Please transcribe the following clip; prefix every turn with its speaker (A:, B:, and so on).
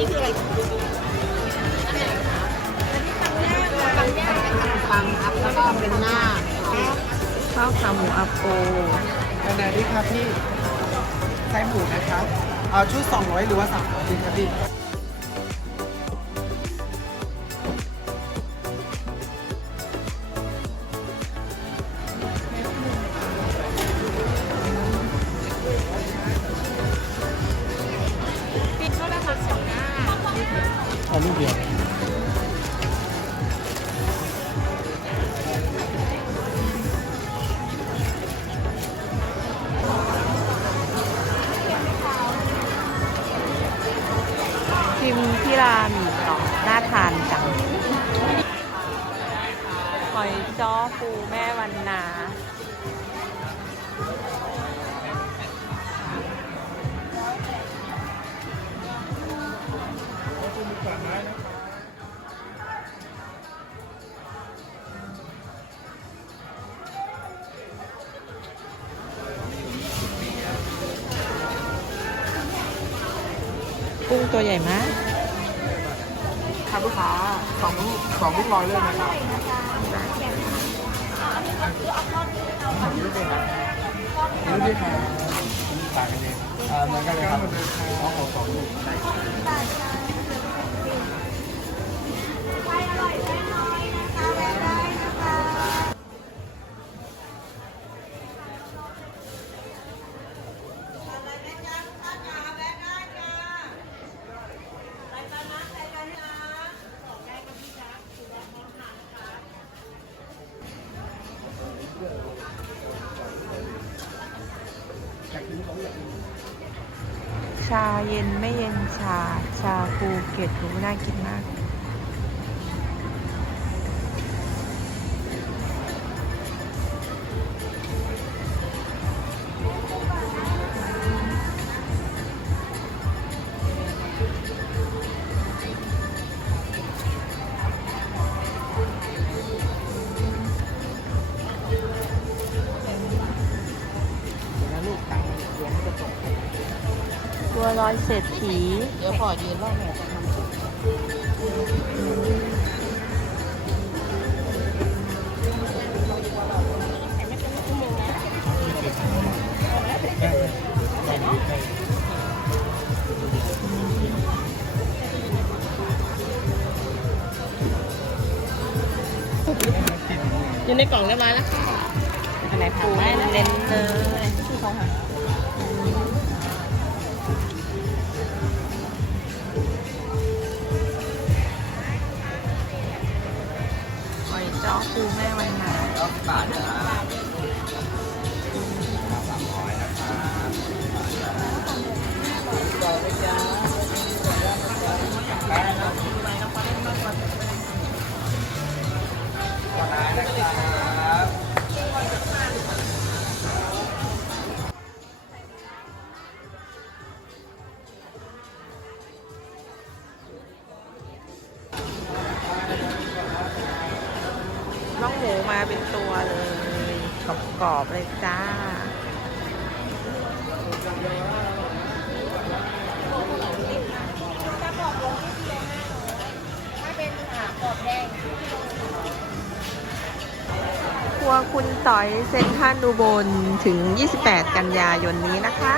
A: นี่คืออะไรปั
B: งย่า
C: งเป็นขนมปังครับแล้วก็เป็นหน้า
A: ข้าวขาหมูอัโป
D: อันไหดีครับพี่ใช้หมูนะครับ เอาชุด 200 หรือว่า300ดีครับพี่
C: เอา
D: ลูกเดียว
A: ชิมที่ร้านต่อน่าทานจังหอยจ้อปูแม่วันนา กุ้งตัวใหญ่มาก
D: ครับลูกค้าสองลูกสองลูกร้อยเลยนะครับนี่ด้วยครับนี่ด้วยครับต่างกันเองอ่าเหมือนกันเลยครับอ๋อของสองลูก
A: ชาเย็นไม่เย็นชา ชาภูเก็ตหูน่ากินมาก
D: ตัว
A: ลอยเศรษฐี
C: เดี๋ยวขอยืนรอบหน่อยจะทำ
A: อยู่ในกล่องเรียบร้อยแล้วค่ะ
C: อันไหน
A: ปู
C: ผ่าน
A: เน้นเลย
C: ที่เขาหา
A: มาเป็นตัวเลยกรอบๆเลยจ้าครัวคุณต่อยเซ็นทรัลดูบนถึง 28 กันยายนนี้นะคะ